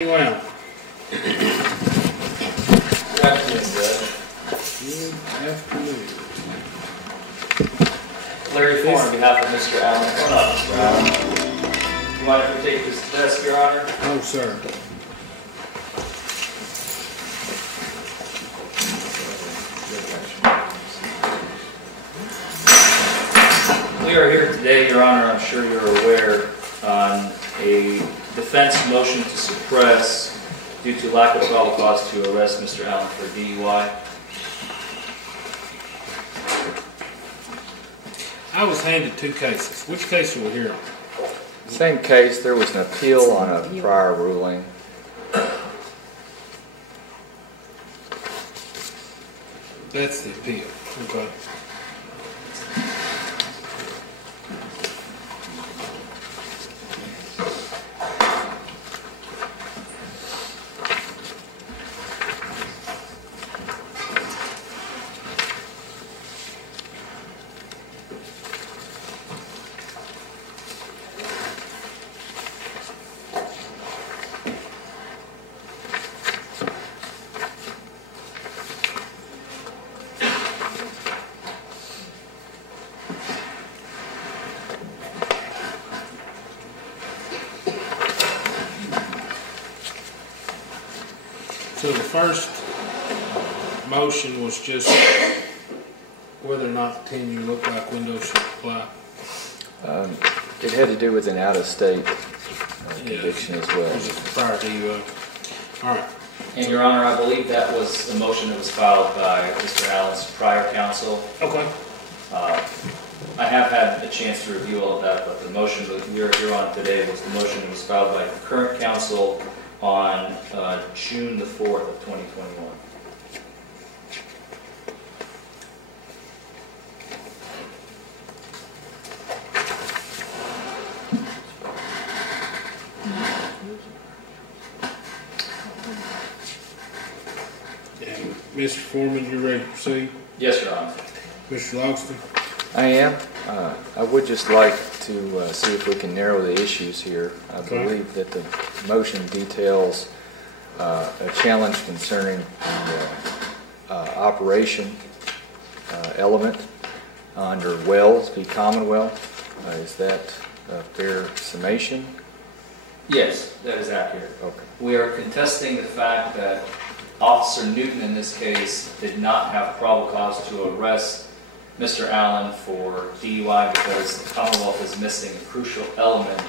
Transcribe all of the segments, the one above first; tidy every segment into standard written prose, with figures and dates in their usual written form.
Well, Good afternoon, Judge. good afternoon. Larry Forman on behalf of Mr. Allen. Or not Mr. Allen. You mind if we take this desk, Your Honor? Oh, sir. We are here today, Your Honor, I'm sure you're aware, on a defense motion to suppress due to lack of probable cause to arrest Mr. Allen for DUI. I was handed two cases. Which case are we here on? Same case, there was an appeal on a prior ruling. That's the appeal. Okay. So the first motion was just whether or not the 10-year look-like window should apply. It had to do with an out-of-state conviction as well. It was a prior DUI. All right. And Your Honor, I believe that was the motion that was filed by Mr. Allen's prior counsel. Okay. I have had a chance to review all of that, but the motion that we are here on today was the motion that was filed by the current counsel on June the 4th of 2021. And Mr. Foreman, you ready to proceed? Yes, Your Honor. Mr. Logston? I am. I would just like to see if we can narrow the issues here. I Okay. believe that the motion details a challenge concerning the operation element under Wells v. Commonwealth. Is that a fair summation? Yes, that is accurate. Okay. We are contesting the fact that Officer Newton in this case did not have probable cause to arrest Mr. Allen for DUI because the Commonwealth is missing a crucial element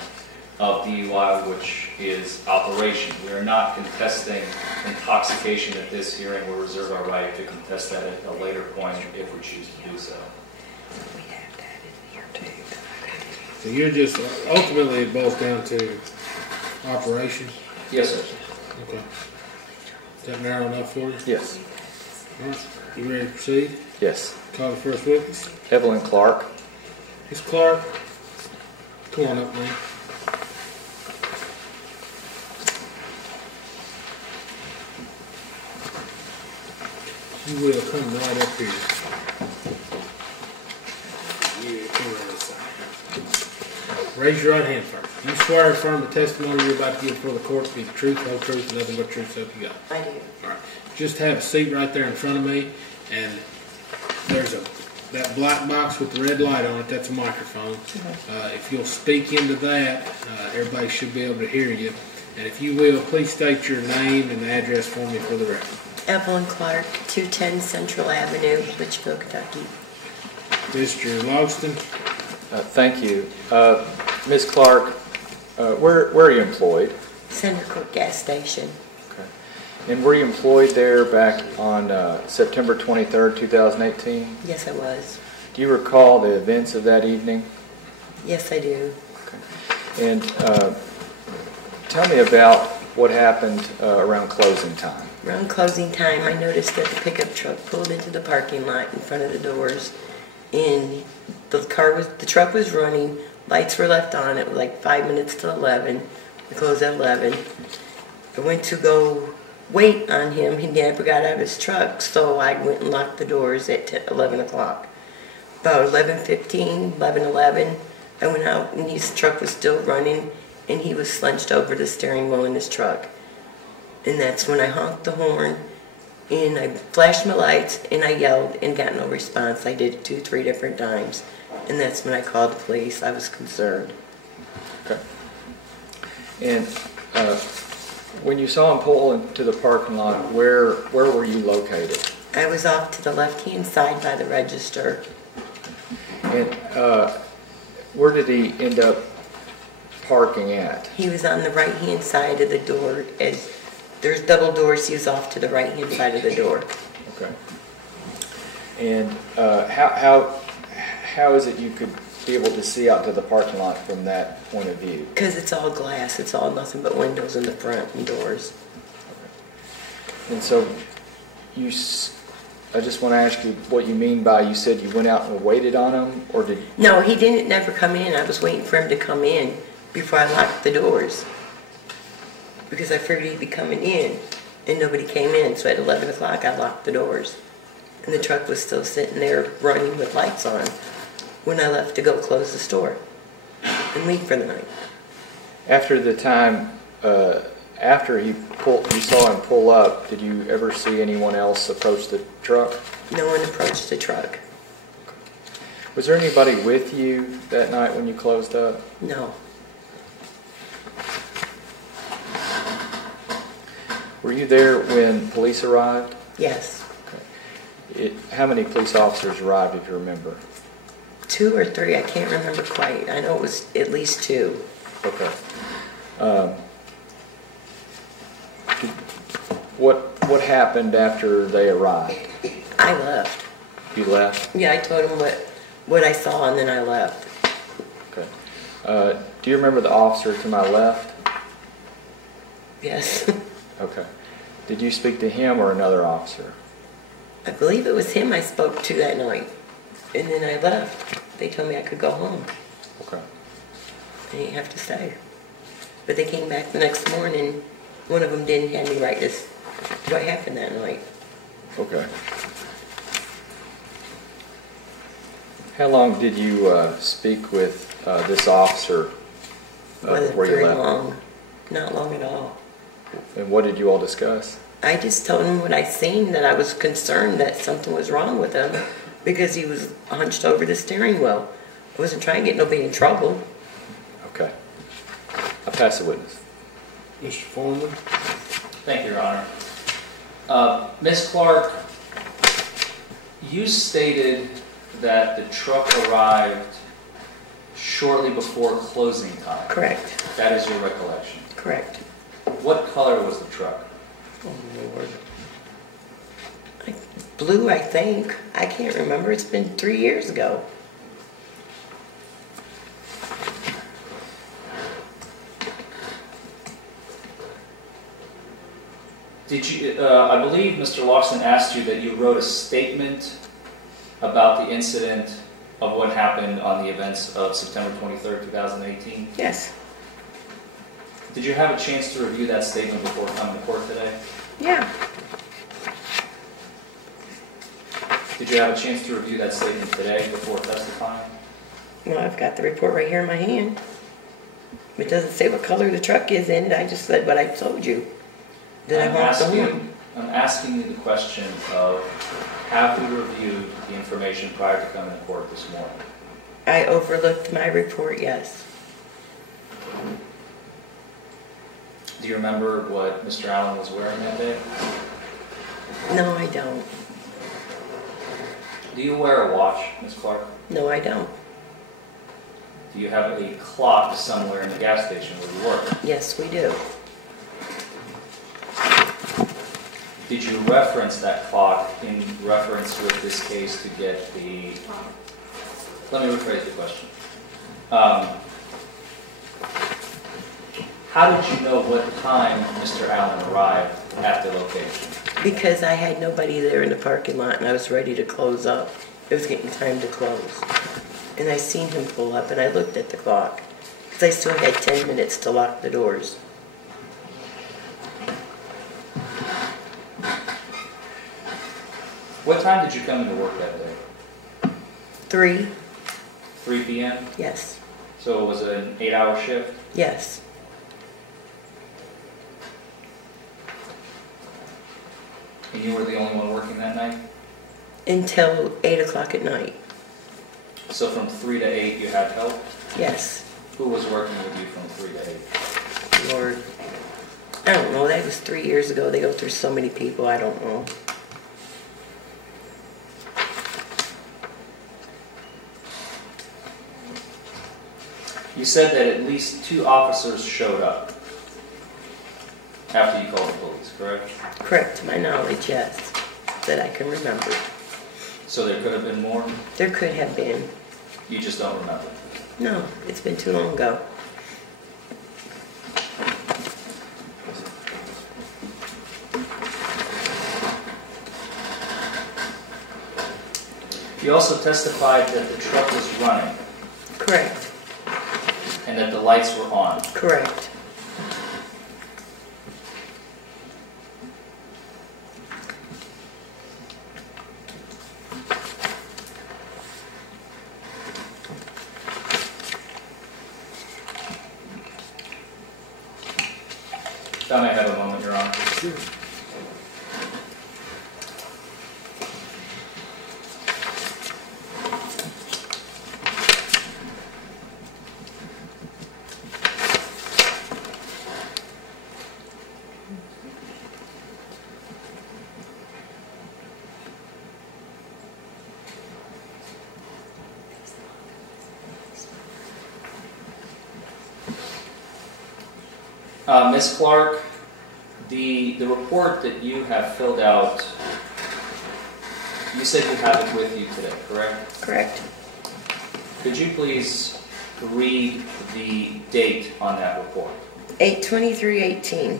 of DUI, which is operation. We are not contesting intoxication at this hearing. We'll reserve our right to contest that at a later point if we choose to do so. So you're just, ultimately it boils down to operations? Yes, sir. Okay. Is that narrow enough for you? Yes. All right. You ready to proceed? Yes. Call the first witness. Evelyn Clark. Ms. Clark, come on up, man. You will come right up here. Yeah, come right outside. Raise your right hand first. You swear and affirm the testimony you're about to give before the court to be the truth, whole truth, and nothing but truth, so help you God. I do. All right. Just have a seat right there in front of me, and there's that black box with the red light on it. That's a microphone. If you'll speak into that, everybody should be able to hear you. And if you will, please state your name and address for me for the record. Evelyn Clark, 210 Central Avenue, Litchfield, Kentucky. Mr. Logston. Thank you. Ms. Clark, where are you employed? Center Court Gas Station. Okay. And were you employed there back on September 23rd, 2018? Yes, I was. Do you recall the events of that evening? Yes, I do. Okay. And tell me about what happened around closing time. Around closing time, I noticed that the pickup truck pulled into the parking lot in front of the doors, and the truck was running. Lights were left on. It was like 5 minutes to 11. We closed at 11. I went to go wait on him. He never got out of his truck, so I went and locked the doors at 11 o'clock. About 11:15, 11:11, I went out and his truck was still running, and he was slunched over the steering wheel in his truck. And that's when I honked the horn, and I flashed my lights, and I yelled and got no response. I did it 2, 3 different times. And that's when I called the police. I was concerned. Okay. And when you saw him pull into the parking lot, where were you located? I was off to the left-hand side by the register. And where did he end up parking at? He was on the right-hand side of the door. As there's double doors, he was off to the right-hand side of the door. Okay. And how is it you could be able to see out to the parking lot from that point of view? Because it's all glass. It's all nothing but windows in the front and doors. Okay. And so I just want to ask you what you mean by, you said you went out and waited on him, or did... No, he didn't never come in. I was waiting for him to come in before I locked the doors. Because I figured he'd be coming in, and nobody came in. So at 11 o'clock, I locked the doors. And the truck was still sitting there running with lights on when I left to go close the store and leave for the night. After the time, after you saw him pull up, did you ever see anyone else approach the truck? No one approached the truck. Was there anybody with you that night when you closed up? No. Were you there when police arrived? Yes. Okay. How many police officers arrived, if you remember? 2 or 3, I can't remember quite. I know it was at least 2. Okay. What happened after they arrived? I left. You left? Yeah, I told him what I saw, and then I left. Okay. Do you remember the officer to my left? Yes. Okay. Did you speak to him or another officer? I believe it was him I spoke to that night. And then I left. They told me I could go home. Okay. I didn't have to stay. But they came back the next morning. One of them didn't have me write this, what happened that night. Okay. How long did you speak with this officer Wasn't where you very left? long. Not long at all. And what did you all discuss? I just told him what I seen, that I was concerned that something was wrong with him because he was hunched over the steering wheel. I wasn't trying to get nobody in trouble. Okay. I'll pass the witness. Mr. Foreman? Thank you, Your Honor. Ms. Clark, you stated that the truck arrived shortly before closing time. Correct. That is your recollection. Correct. What color was the truck? Oh, Lord. Blue, I think. I can't remember. It's been 3 years ago. Did you? I believe Mr. Lawson asked you that you wrote a statement about the incident of what happened on the events of September 23rd, 2018. Yes. Did you have a chance to review that statement before coming to court today? Yeah. Did you have a chance to review that statement today before testifying? Well, I've got the report right here in my hand. It doesn't say what color the truck is in it. I just said what I told you. That I honked the horn. I'm asking you the question of, have you reviewed the information prior to coming to court this morning? I overlooked my report, yes. Do you remember what Mr. Allen was wearing that day? No, I don't. Do you wear a watch, Ms. Clark? No, I don't. Do you have a clock somewhere in the gas station where you work? Yes, we do. Did you reference that clock in reference with this case to get the... Let me rephrase the question. How did you know what time Mr. Allen arrived at the location? Because I had nobody there in the parking lot and I was ready to close up. It was getting time to close. And I seen him pull up and I looked at the clock. Because I still had 10 minutes to lock the doors. What time did you come into work that day? 3? 3 p.m.? Yes. So it was an 8-hour shift? Yes. And you were the only one working that night? Until 8 o'clock at night. So from 3 to 8 you had help? Yes. Who was working with you from 3 to 8? Lord. I don't know. That was 3 years ago. They go through so many people. I don't know. You said that at least 2 officers showed up after you called the police, correct? Correct, to my knowledge, yes. That I can remember. So there could have been more? There could have been. You just don't remember? No, it's been too long ago. You also testified that the truck was running Correct. and that the lights were on. Correct. If I may have a moment, Your Honor. Sure. Ms. Clark, the report that you have filled out, you said you have it with you today, correct? Correct. Could you please read the date on that report? 8/23/18.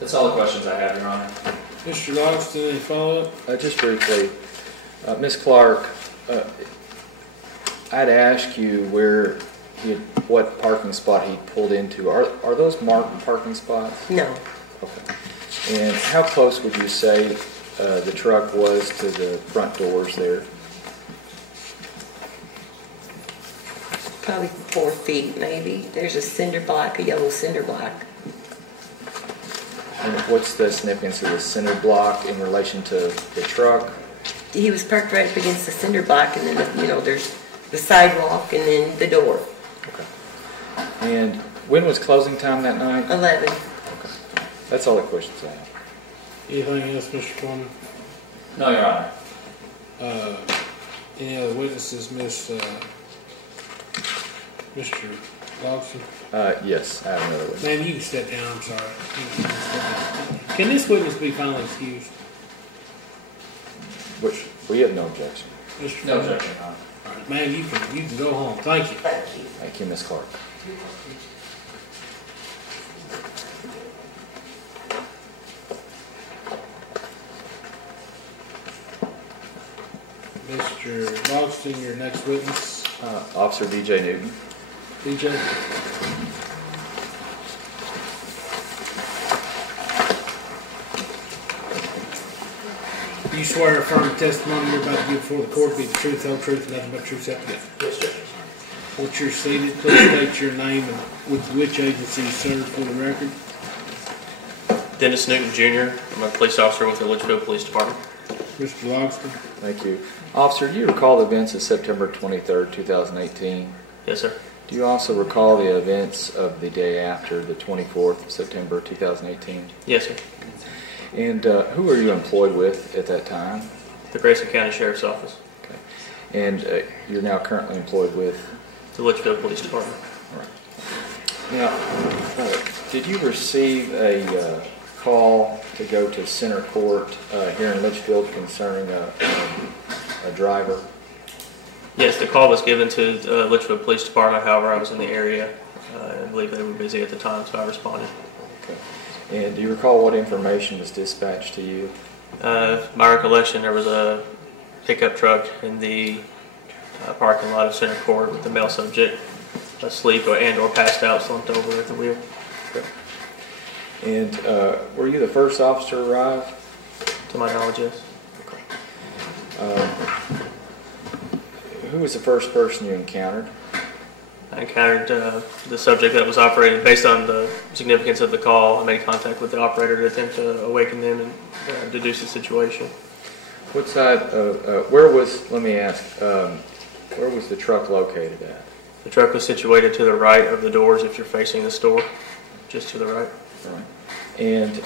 That's all the questions I have, Your Honor. Mr. Logston, any follow-up? Just briefly, Ms. Clark, I'd ask you what parking spot he pulled into. Are those marked parking spots? No. Okay. And how close would you say the truck was to the front doors there? Probably 4 feet, maybe. There's a cinder block, a yellow cinder block. And what's the significance of the cinder block in relation to the truck? He was parked right up against the cinder block, and then, there's the sidewalk and then the door. Okay. And when was closing time that night? 11. Okay. That's all the questions I have. Anything else, Mr. Foreman? No, Your Honor. Any other witnesses, Mr. Logston? Yes, I have another witness. Man, you can step down, I'm sorry. You can step down. Can this witness be finally excused? Which, we have no objection. Mr. No Foreman? objection, Your Honor. All right, man, you can go home. Thank you. Thank you. Thank you, Ms. Clark. Mr. Logston, your next witness. Officer DJ Newton. DJ? Do you swear or affirm the testimony you're about to give before the court to be the truth, whole truth, and nothing but truth, self Yes, sir. Once you're seated, please state your name and with which agency you serve for the record. Dennis Newton Jr. I'm a police officer with the Litchfield Police Department. Mr. Logston? Thank you. Officer, do you recall the events of September 23rd, 2018? Yes, sir. Do you also recall the events of the day after, the 24th of September, 2018? Yes, sir. And who were you employed with at that time? The Grayson County Sheriff's Office. Okay. And you're now currently employed with? The Litchfield Police Department. All right. Now, did you receive a call to go to Center Court here in Litchfield concerning a driver? Yes, the call was given to the Litchfield Police Department. However, I was in the area. I believe they were busy at the time, so I responded. Okay. And do you recall what information was dispatched to you? My recollection, there was a pickup truck in the parking lot of Center Court with the male subject asleep and or passed out, slumped over at the wheel. Okay. And were you the first officer to arrive? To my knowledge, yes. Who was the first person you encountered? I encountered the subject that was operating. Based on the significance of the call, I made contact with the operator to attempt to awaken them and deduce the situation. What side where was, let me ask, where was the truck located at? The truck was situated to the right of the doors if you're facing the store, just to the right. Right. And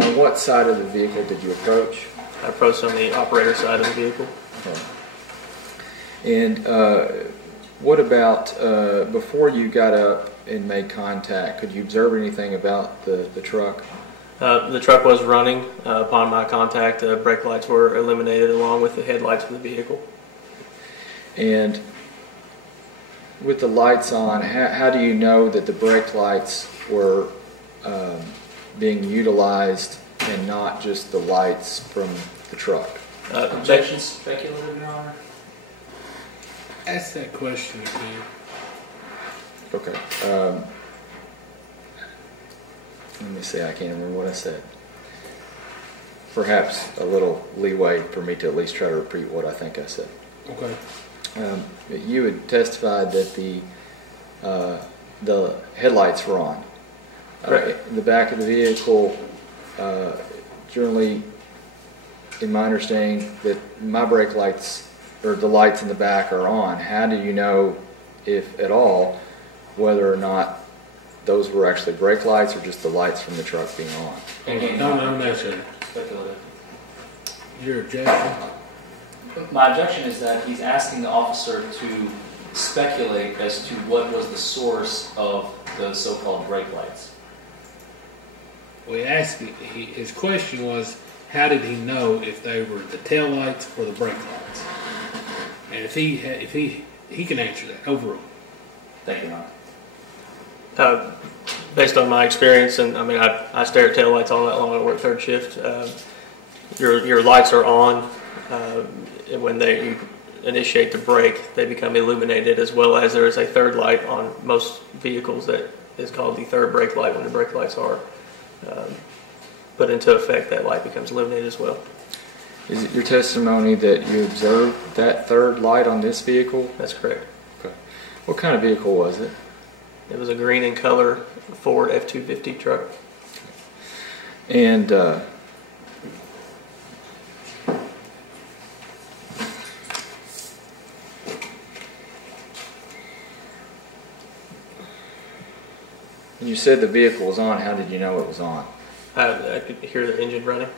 on what side of the vehicle did you approach? I approached on the operator side of the vehicle. Okay. And what about before you got up and made contact, could you observe anything about the truck? The truck was running. Upon my contact, the brake lights were eliminated along with the headlights of the vehicle. And with the lights on, how do you know that the brake lights were being utilized and not just the lights from the truck? Objection speculative, Your Honor? Ask that question again. Okay. Let me see, I can't remember what I said. Perhaps a little leeway for me to at least try to repeat what I think I said. Okay. You had testified that the headlights were on. Correct. The back of the vehicle, generally, in my understanding, that my brake lights, or the lights in the back, are on. How do you know, if at all, whether or not those were actually brake lights or just the lights from the truck being on? No, sir. Speculative. Your objection? My objection is that he's asking the officer to speculate as to what was the source of the so-called brake lights. We asked his question was, how did he know if they were the tail lights or the brake lights? And if he can answer that overall. Thank you, Your Honor. Based on my experience, and I mean, I stare at taillights all night long. I work third shift. Your lights are on. And when you initiate the brake, they become illuminated, as well as there is a third light on most vehicles that is called the third brake light. When the brake lights are put into effect, that light becomes illuminated as well. Is it your testimony that you observed that third light on this vehicle? That's correct. Okay. What kind of vehicle was it? It was a green in color Ford F-250 truck. And when you said the vehicle was on, how did you know it was on? I could hear the engine running.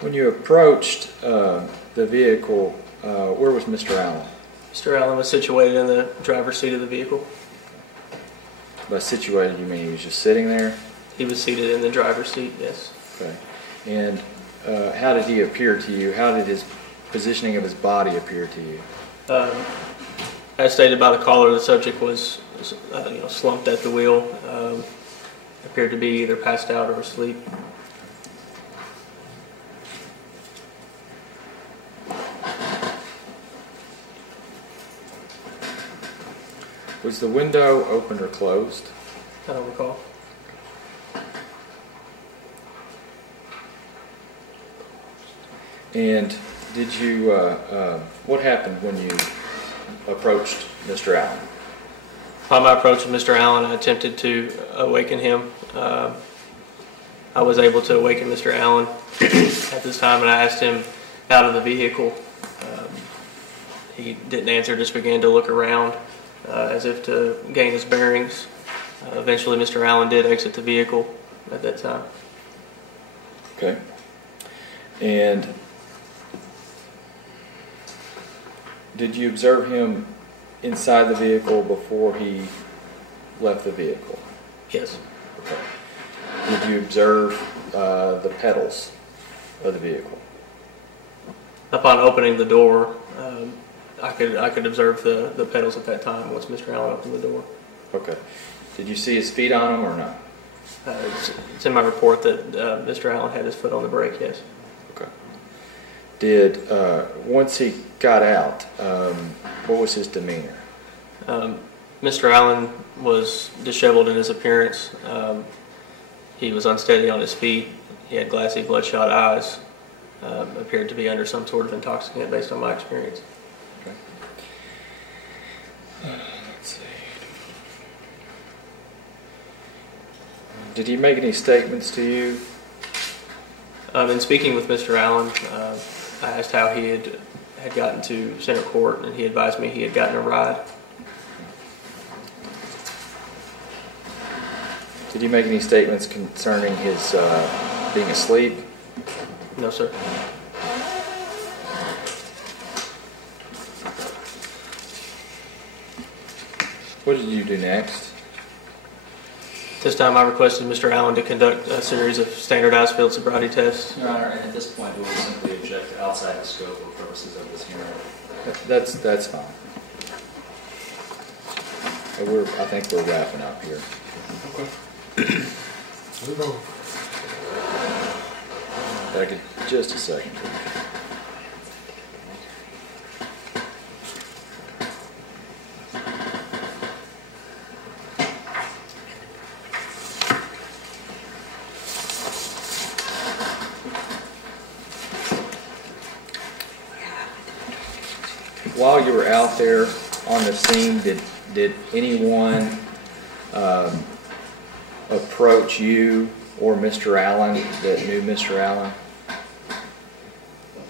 When you approached the vehicle, where was Mr. Allen? Mr. Allen was situated in the driver's seat of the vehicle. By situated, you mean he was just sitting there? He was seated in the driver's seat, yes. Okay. And how did he appear to you? How did his positioning of his body appear to you? As stated by the caller, the subject was slumped at the wheel, appeared to be either passed out or asleep. Was the window open or closed? I don't recall. And did you, what happened when you approached Mr. Allen? Upon my approach to Mr. Allen, I attempted to awaken him. I was able to awaken Mr. Allen at this time, and I asked him out of the vehicle. He didn't answer, just began to look around as if to gain his bearings. Eventually, Mr. Allen did exit the vehicle at that time. Okay. And did you observe him inside the vehicle before he left the vehicle? Yes. Okay. Did you observe the pedals of the vehicle? Upon opening the door, I could observe the pedals at that time once Mr. Allen opened the door. Okay. Did you see his feet on them or not? It's in my report that Mr. Allen had his foot on the brake, yes. Okay. Did, once he got out, what was his demeanor? Mr. Allen was disheveled in his appearance. He was unsteady on his feet. He had glassy, bloodshot eyes. Appeared to be under some sort of intoxicant based on my experience. Okay. Let's see. Did he make any statements to you? In speaking with Mr. Allen, I asked how he had gotten to center court, and he advised me he had gotten a ride. Did you make any statements concerning his being asleep? No, sir. What did you do next? This time I requested Mr. Allen to conduct a series of standardized field sobriety tests. Your Honor, and at this point, we will simply object outside the scope or purposes of this hearing. That's fine. I think we're wrapping up here. Okay. Move on. Back in just a second. While you were out there on the scene, did anyone approach you or Mr. Allen that knew Mr. Allen?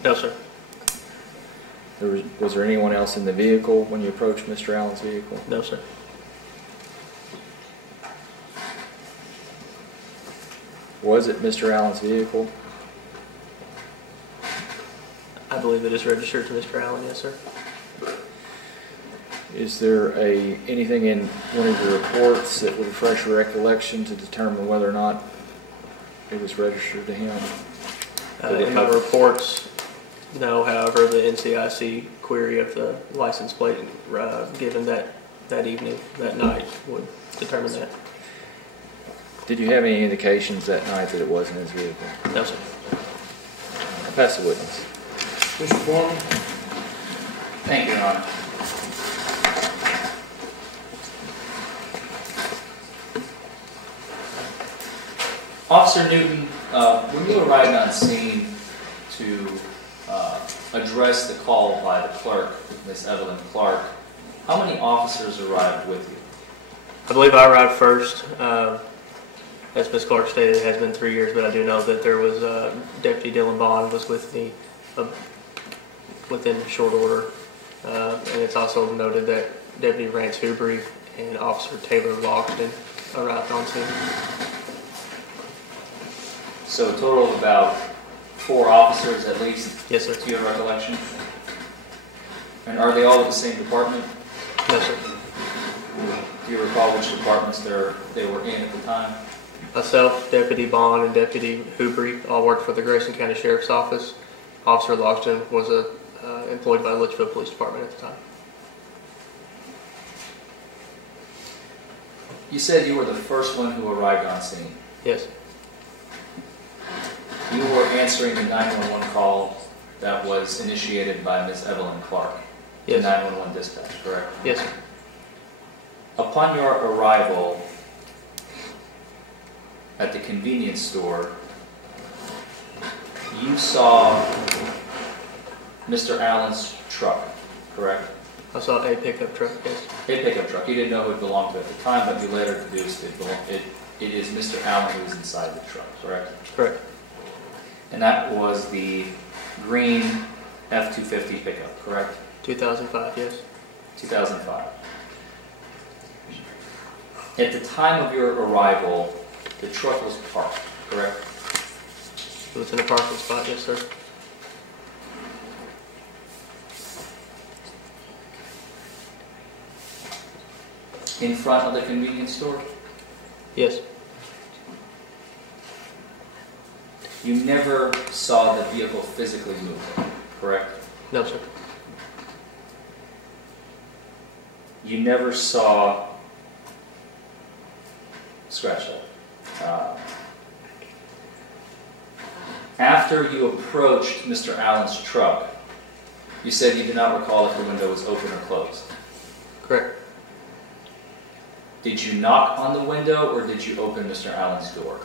No, sir. Was there anyone else in the vehicle when you approached Mr. Allen's vehicle? No, sir. Was it Mr. Allen's vehicle? I believe it is registered to Mr. Allen, yes, sir. Is there anything in one of your reports that would refresh your recollection to determine whether or not it was registered to him? In my reports, no. However, the NCIC query of the license plate given that evening, that night, would determine that. Did you have any indications that night that it wasn't his vehicle? No, sir. Pass the witness. Mr. Forman? Thank you, Your Honor. Officer Newton, when you arrived on scene to address the call by the clerk, Miss Evelyn Clark, how many officers arrived with you? I believe I arrived first. As Ms. Clark stated, it has been 3 years, but I do know that there was Deputy Dylan Bond was with me within short order. And it's also noted that Deputy Rance Hubry and Officer Taylor Logston arrived on scene. So a total of about 4 officers at least? Yes, sir. To your recollection? And are they all with the same department? No, sir. Do you recall which departments they were in at the time? Myself, Deputy Bond, and Deputy Hubry all worked for the Grayson County Sheriff's Office. Officer Logston was employed by the Litchfield Police Department at the time. You said you were the first one who arrived on scene. Yes. You were answering the 911 call that was initiated by Ms. Evelyn Clark. Yes. The 911 dispatch, correct? Yes, sir. Upon your arrival at the convenience store, you saw Mr. Allen's truck, correct? I saw a pickup truck, yes. A pickup truck. You didn't know who it belonged to at the time, but you later deduced it is Mr. Allen who was inside the truck, correct? Correct. And that was the green F-250 pickup, correct? 2005, yes. 2005. At the time of your arrival, the truck was parked, correct? It was in a parking spot, yes, sir. In front of the convenience store? Yes. You never saw the vehicle physically move, correct? No, sir. You never saw... Scratch that. After you approached Mr. Allen's truck, you said you did not recall if the window was open or closed. Correct. Did you knock on the window or did you open Mr. Allen's door?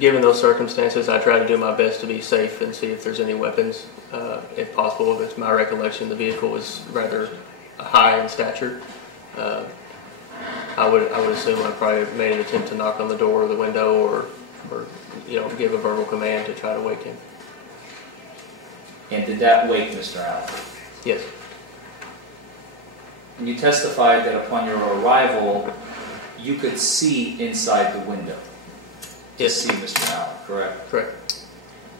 Given those circumstances, I try to do my best to be safe and see if there's any weapons, if possible. It's my recollection the vehicle was rather high in stature. I would assume I probably made an attempt to knock on the door or the window, or give a verbal command to try to wake him. And did that wake Mr. Allen? Yes. And you testified that upon your arrival, you could see inside the window. Yes. See Mr. Allen, correct? Correct.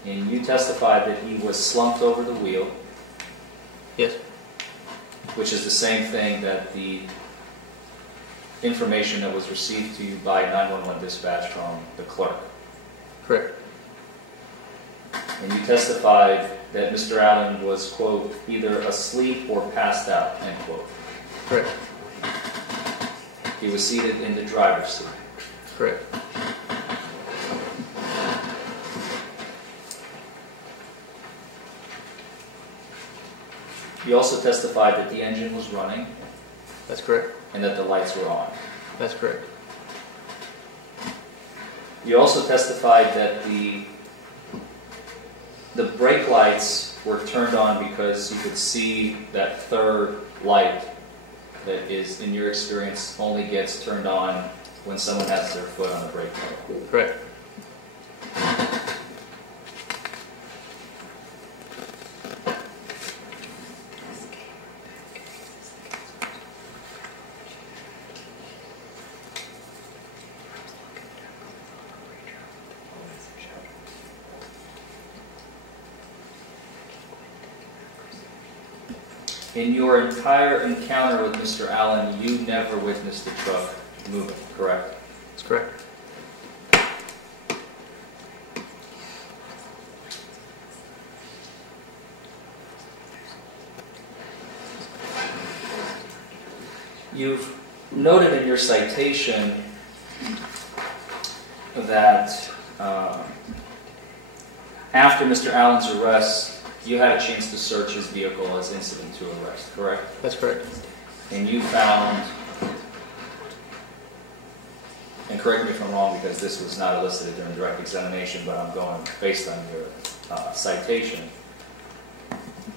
And you testified that he was slumped over the wheel. Yes. Which is the same thing that the information that was received to you by 911 dispatch from the clerk. Correct. And you testified that Mr. Allen was, quote, either asleep or passed out, end quote. Correct. He was seated in the driver's seat. Correct. You also testified that the engine was running. That's correct. And that the lights were on. That's correct. You also testified that the brake lights were turned on because you could see that third light that is, in your experience, only gets turned on when someone has their foot on the brake pedal. Correct. In your entire encounter with Mr. Allen, you never witnessed the truck moving, correct? That's correct. You've noted in your citation that after Mr. Allen's arrest, you had a chance to search his vehicle as incident to arrest, correct? That's correct. And you found, and correct me if I'm wrong because this was not elicited during direct examination, but I'm going based on your citation.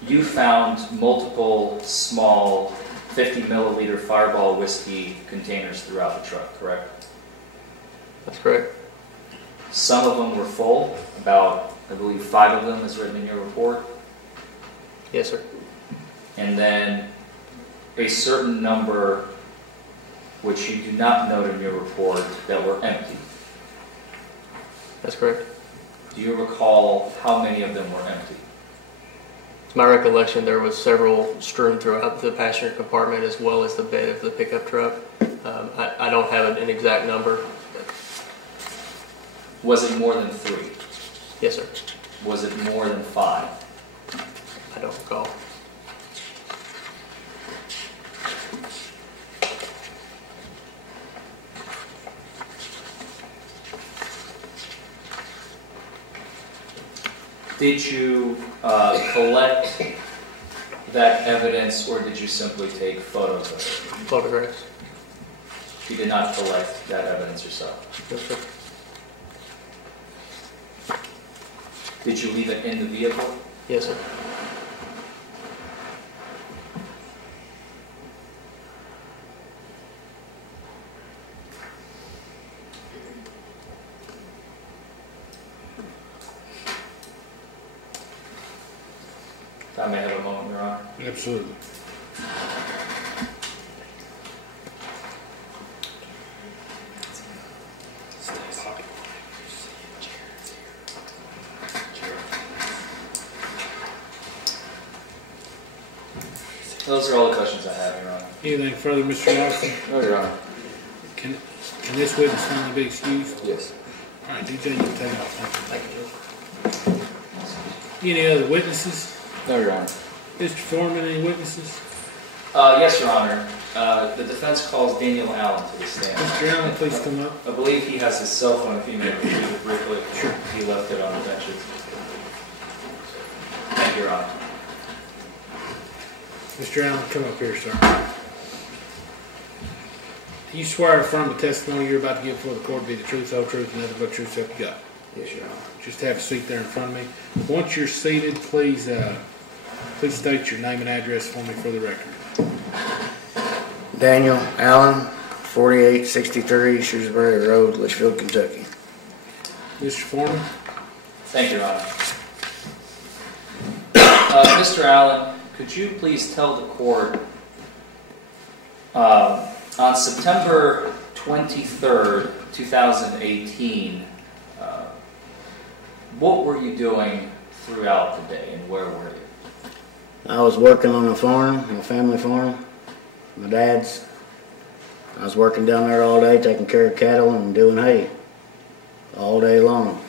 You found multiple small 50 milliliter Fireball whiskey containers throughout the truck, correct? That's correct. Some of them were full, about, I believe, 5 of them is written in your report. Yes, sir. And then a certain number, which you do not note in your report, that were empty. That's correct. Do you recall how many of them were empty? To my recollection, there was several strewn throughout the passenger compartment as well as the bed of the pickup truck. I don't have an exact number. Was it more than 3? Yes, sir. Was it more than 5? I don't recall. Did you collect that evidence, or did you simply take photos of it? Photographs. You did not collect that evidence yourself. Yes, sir. Did you leave it in the vehicle? Yes, sir. I may have a moment, Your Honor. Absolutely. Those are all the questions I have, Your Honor. Anything further, Mr. Austin? No, Your Honor. Can this witness finally be excused? Yes. All right, DJ, you can take off. Thank you. Any other witnesses? No, Your Honor. Mr. Forman, any witnesses? Yes, Your Honor. The defense calls Daniel Allen to the stand. Mr. Allen, please come up. I believe he has his cell phone, if you may review it briefly. Sure. He left it on the benches. Thank you, Your Honor. Mr. Allen, come up here, sir. Do you swear or affirm the testimony you're about to give before the court to be the truth, whole truth, and nothing but truth, so help you God? Yes, Your Honor. Just have a seat there in front of me. Once you're seated, please state your name and address for me for the record. Daniel Allen, 4863 Shrewsbury Road, Litchfield, Kentucky. Mr. Foreman? Thank you, Your Honor. Mr. Allen, could you please tell the court, on September 23rd, 2018, what were you doing throughout the day and where were you? I was working on a farm, on a family farm, my dad's. I was working down there all day, taking care of cattle and doing hay all day long.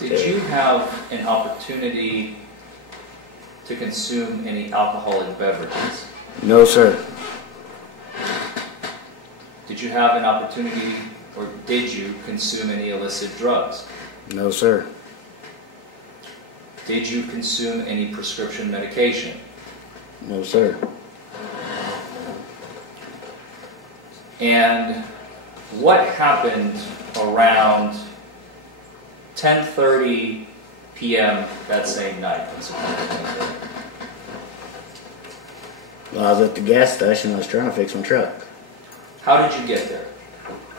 Did you have an opportunity to consume any alcoholic beverages? No, sir. Did you have an opportunity, or did you consume any illicit drugs? No, sir. Did you consume any prescription medication? No, sir. And what happened around 10:30 p.m. that same night? Well, I was at the gas station. I was trying to fix my truck. How did you get there?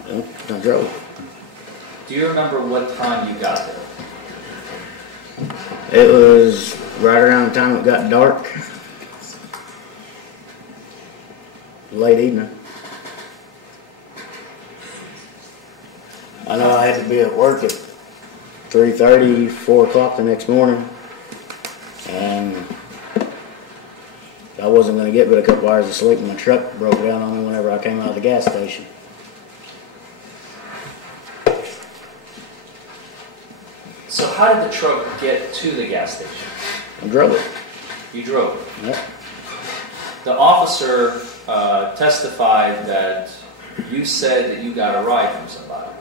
I drove. Do you remember what time you got there? It was right around the time it got dark. Late evening. I know I had to be at work at 3:30, 4 o'clock the next morning, and I wasn't going to get but a couple hours of sleep, and my truck broke down on me whenever I came out of the gas station. So how did the truck get to the gas station? I drove it. You drove it. Yep. The officer testified that you said that you got a ride from somebody.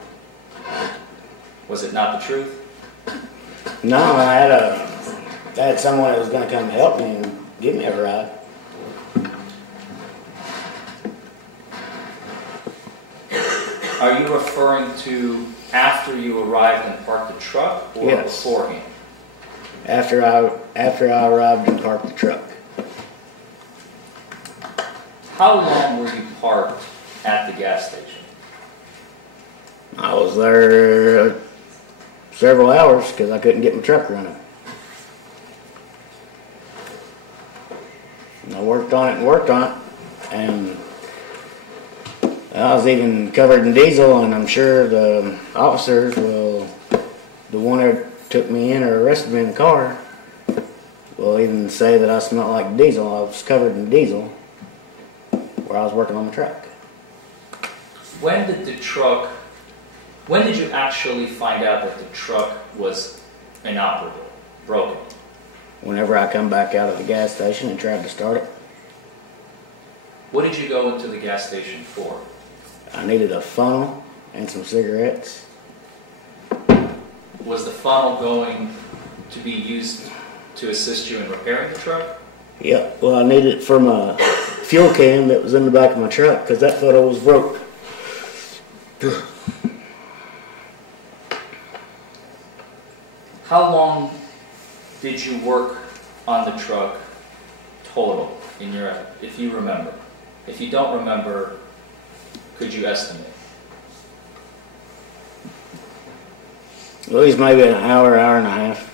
Was it not the truth? No, I had someone that was going to come help me and give me a ride. Are you referring to after you arrived and parked the truck, or Yes. beforehand? After I arrived and parked the truck. How long were you parked at the gas station? I was there several hours because I couldn't get my truck running. And I worked on it, and I was even covered in diesel, and I'm sure the officers will, the one that took me in or arrested me in the car, will even say that I smelled like diesel. I was covered in diesel where I was working on the truck. When did you actually find out that the truck was inoperable, broken? Whenever I come back out of the gas station and tried to start it, What did you go into the gas station for? I needed a funnel and some cigarettes. Was the funnel going to be used to assist you in repairing the truck? Yep, well, I needed it for my fuel can that was in the back of my truck because that funnel was broke. How long did you work on the truck total, if you remember? If you don't remember, could you estimate? At least maybe an hour, hour and a half.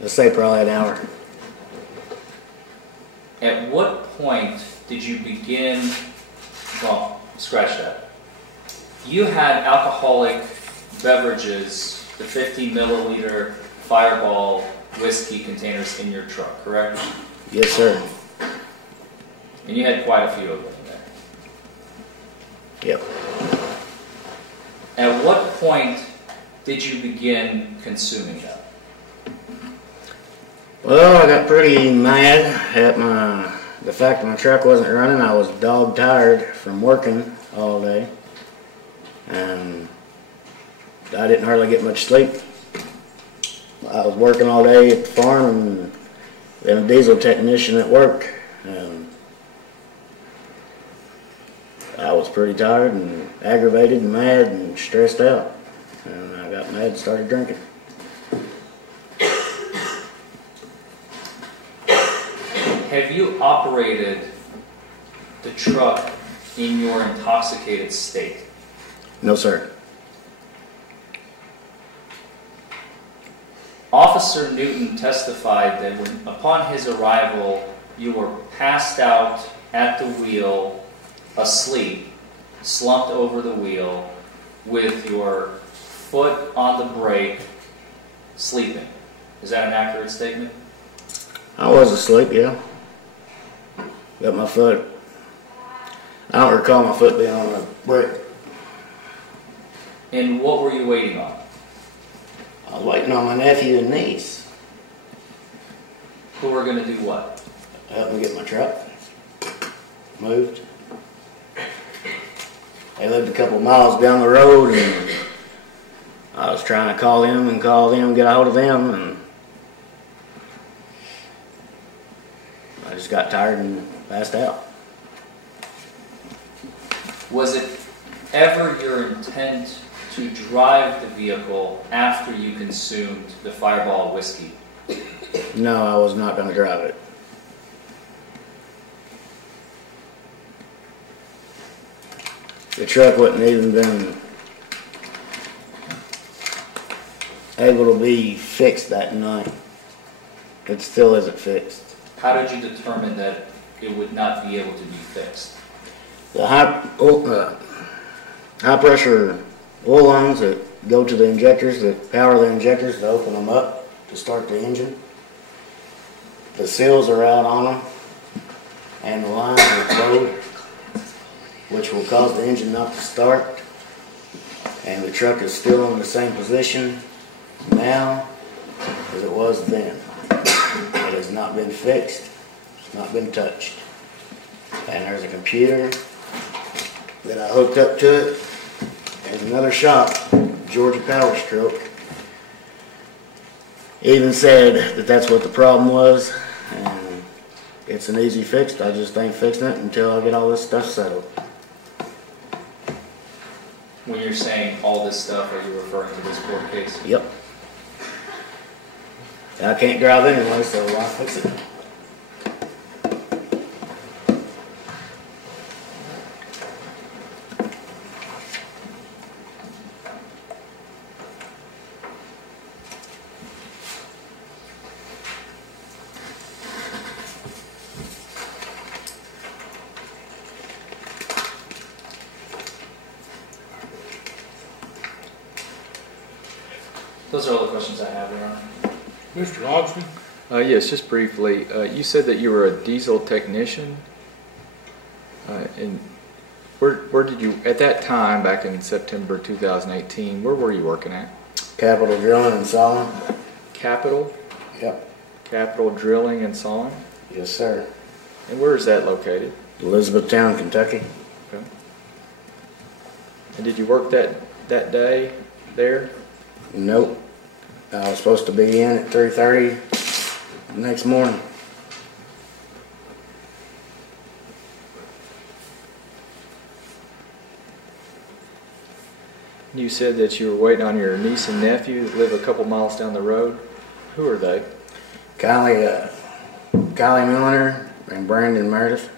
Let's say probably an hour. At what point did you begin, well, scratch that. You had alcoholic beverages, the 50 milliliter Fireball whiskey containers in your truck, correct? Yes, sir. And you had quite a few of them there. Yep. At what point did you begin consuming them? Well, I got pretty mad at the fact that my truck wasn't running. I was dog tired from working all day, and I didn't hardly get much sleep. I was working all day at the farm and a diesel technician at work. I was pretty tired and aggravated and mad and stressed out. And I got mad and started drinking. Have you operated the truck in your intoxicated state? No, sir. Officer Newton testified that upon his arrival, you were passed out at the wheel, asleep, slumped over the wheel, with your foot on the brake, sleeping. Is that an accurate statement? I was asleep, yeah. Got my foot. I don't recall my foot being on the brake. And what were you waiting on? I was waiting on my nephew and niece. Who were going to do what? Help me get my truck moved. They lived a couple miles down the road, and I was trying to call them, get a hold of them, and I just got tired and passed out. Was it ever your intent to drive the vehicle after you consumed the Fireball whiskey? No, I was not going to drive it. The truck wouldn't even been able to be fixed that night. It still isn't fixed. How did you determine that it would not be able to be fixed? The high pressure oil lines that go to the injectors, that power the injectors to open them up to start the engine, the seals are out on them, and the lines are closed, which will cause the engine not to start. And the truck is still in the same position now as it was then. It has not been fixed. It's not been touched. And there's a computer that I hooked up to it in another shop, Georgia Power Stroke. Even said that that's what the problem was, and it's an easy fix. I just ain't fixing it until I get all this stuff settled. When you're saying all this stuff, are you referring to this court case? Yep. I can't drive anyway, so I'll fix it. Those are all the questions I have, Your Honor. Mr. Logsby? Yes, just briefly. You said that you were a diesel technician. And where did you, at that time, back in September 2018, where were you working at? Capital Drilling and Sawing. Capital? Yep. Capital Drilling and Sawing? Yes, sir. And where is that located? Elizabethtown, Kentucky. Okay. And did you work that day there? Nope. I was supposed to be in at 3:30 the next morning. You said that you were waiting on your niece and nephew that live a couple miles down the road. Who are they? Kylie Miller and Brandon Meredith.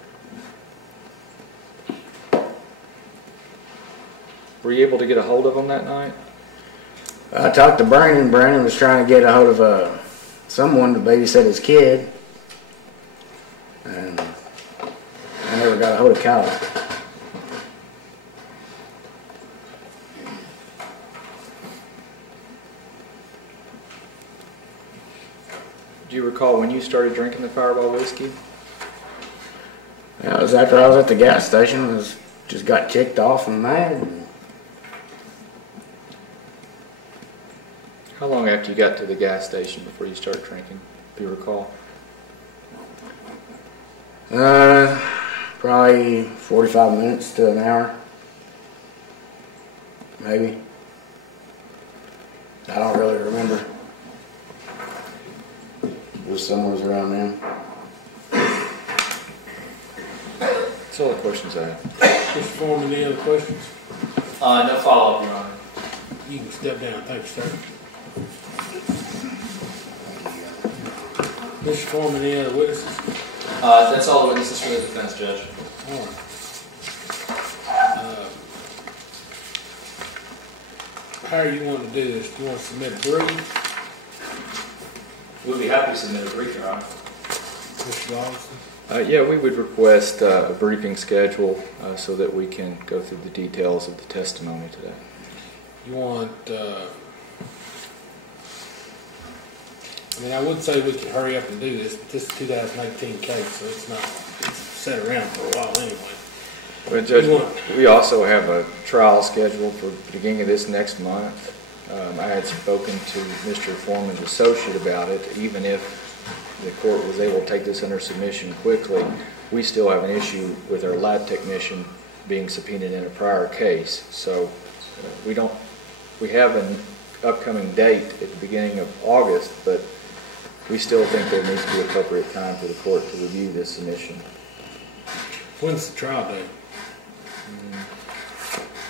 Were you able to get a hold of them that night? I talked to Brandon. Brandon was trying to get a hold of someone to babysit his kid. And I never got a hold of Kylie. Do you recall when you started drinking the Fireball whiskey? That was after I was at the gas station. Just got kicked off and mad. How long after you got to the gas station before you started drinking, if you recall? Probably 45 minutes to an hour. Maybe. I don't really remember. was somewhere around then. That's all the questions I have. Mr. Foreman, any other questions? No follow-up, Your Honor. You can step down. Thank you, sir. Mr. Foreman, any other witnesses? That's all the witnesses for the defense, Judge. All right. How are you wanting to do this? Do you want to submit a brief? We'd be happy to submit a brief, Your Honor. Mr. Lawson? Yeah, we would request a briefing schedule so that we can go through the details of the testimony today. You want, I mean, I would say we could hurry up and do this, but this is a 2018 case, so it's set around for a while anyway. Well, Judge, we also have a trial scheduled for the beginning of this next month. I had spoken to Mr. Foreman's associate about it. Even if the court was able to take this under submission quickly, we still have an issue with our lab technician being subpoenaed in a prior case. So we have an upcoming date at the beginning of August, but we still think there needs to be appropriate time for the court to review this submission. When's the trial date?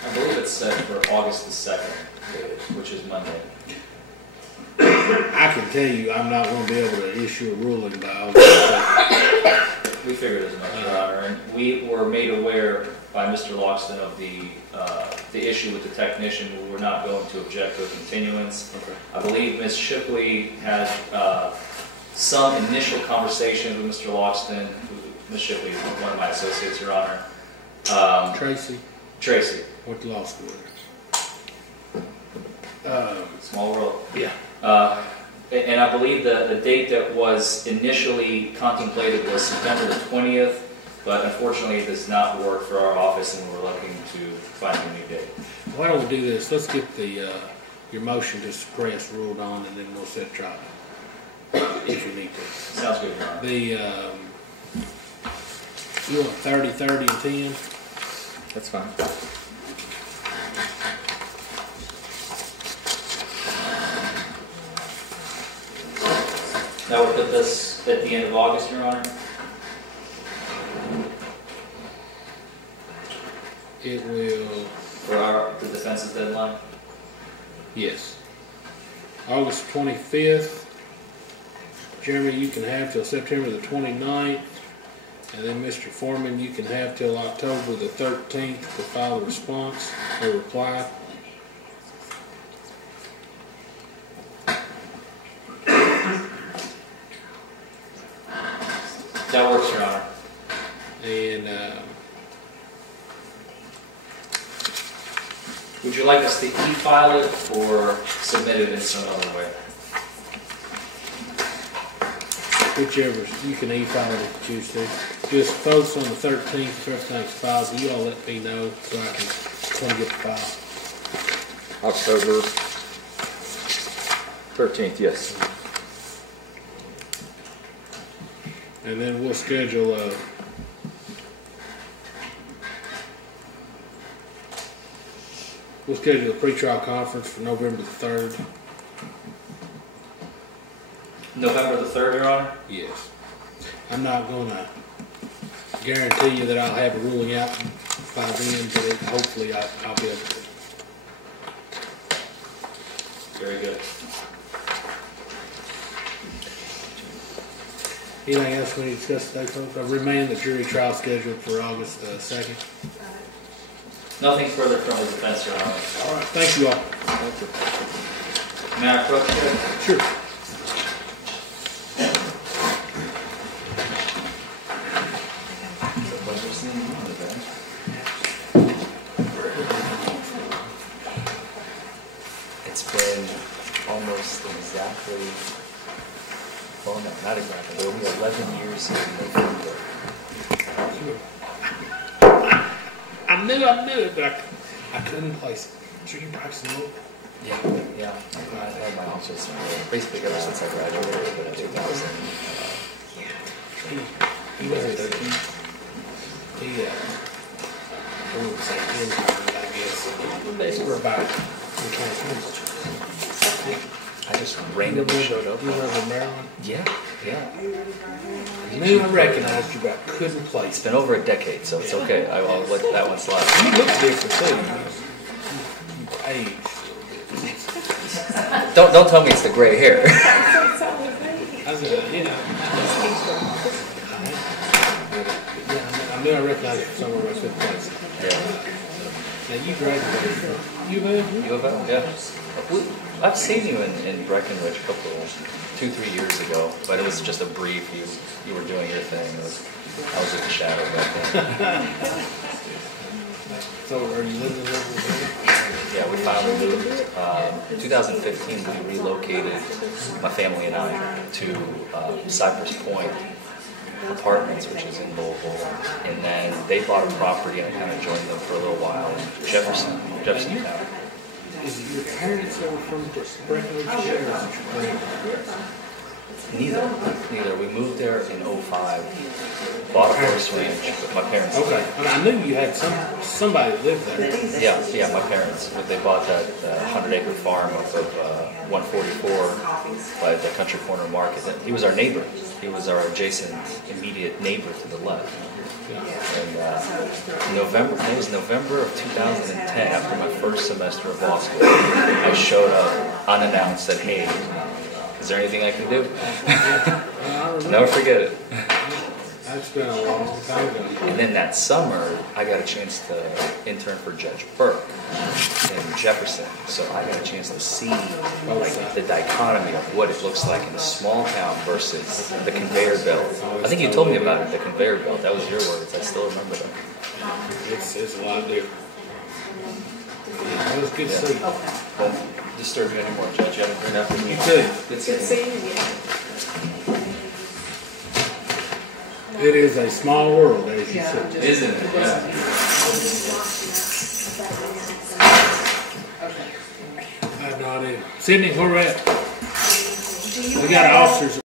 I believe it's set for August the 2nd, which is Monday. I can tell you I'm not going to be able to issue a ruling by August 2nd. We figured as much, Your Honor, and we were made aware by Mr. Loxton of the issue with the technician. We were not going to object to a continuance. Okay. I believe Ms. Shipley had some initial conversation with Mr. Loxton. Ms. Shipley is one of my associates, Your Honor. Tracy. Went to law school. Small world. Yeah. And I believe the date that was initially contemplated was September the 20th, but unfortunately it does not work for our office, and we're looking to find a new date. Why don't we do this? Let's get your motion to suppress ruled on, and then we'll set trial if you need to. Sounds good, Your Honor. You want 30, 30, and 10? That's fine. That would put this at the end of August, Your Honor. It will. For the defense's deadline. Yes. August 25th. Jeremy, you can have till September the 29th. And then Mr. Foreman, you can have till October the 13th to file a response or reply. That works, Your Honor. And would you like us to e-file it or submit it in some other way? whichever, you can e-file it if you choose to. Just folks on the 13th, if everything's filed, you all let me know so I can come get the file. October 13th, yes. And then we'll schedule a pretrial conference for November the 3rd. November the 3rd, Your Honor? Yes. I'm not going to guarantee you that I'll have a ruling out by then, but hopefully I'll be able to. Very good. Anything else we need to discuss today, folks? I've remained the jury trial scheduled for August 2nd. Nothing further from the defense, Your Honor. All right. Thank you all. May I approach you? Sure. It's been almost exactly, well, no, not exactly, but it'll be 11 years in November. I knew it, but I couldn't place it. Should you practice a little? Yeah. I had my office basically ever since I graduated, but in 2000. He wasn't 13. He I wouldn't say interned, I guess. For about 20 minutes. I just randomly showed up. You live in Maryland? Yeah, yeah. I knew I recognized you, but I couldn't place It's been over a decade, so it's okay. I'll let that one slide. you. Look different too. You aged. Don't tell me it's the gray hair. I was you know. I knew I recognized you from somewhere I couldn't place it. Yeah. Now you graduated from U of L? U of L, yeah. I've seen you in Breckenridge a couple, 2-3 years ago, but it was just a brief. You were doing your thing. I was just a shadow back then. So are you living in Virginia? Yeah, we finally moved. In 2015, we relocated, my family and I, to Cypress Point Apartments, which is in Louisville. And then they bought a property, and I kind of joined them for a little while in Jefferson County. Is it your parents that were from Breckenridge or is it your grandparents? Neither. We moved there in 05, bought a horse ranch, but my parents. Okay. I knew you had somebody that lived there. Yeah, my parents. But they bought that 100-acre farm up of 144 by the Country Corner Market. He was our neighbor. He was our adjacent, immediate neighbor to the left. And November of 2010, after my first semester of law school, I showed up unannounced, said, "Hey, is there anything I can do?" Never forget it. That's been a long time ago. And then that summer, I got a chance to intern for Judge Burke in Jefferson. So I got a chance to see like the dichotomy of what it looks like in a small town versus the conveyor belt. I think you told me about it, the conveyor belt. That was your words. I still remember that. It's a lot different. Yeah, it was good to see you. Won't disturb you anymore, Judge. You haven't heard enough from me. You too. Good seeing you. It is a small world, as you said. Isn't it? Yeah. I have no idea. Sydney, where we at? We got officers.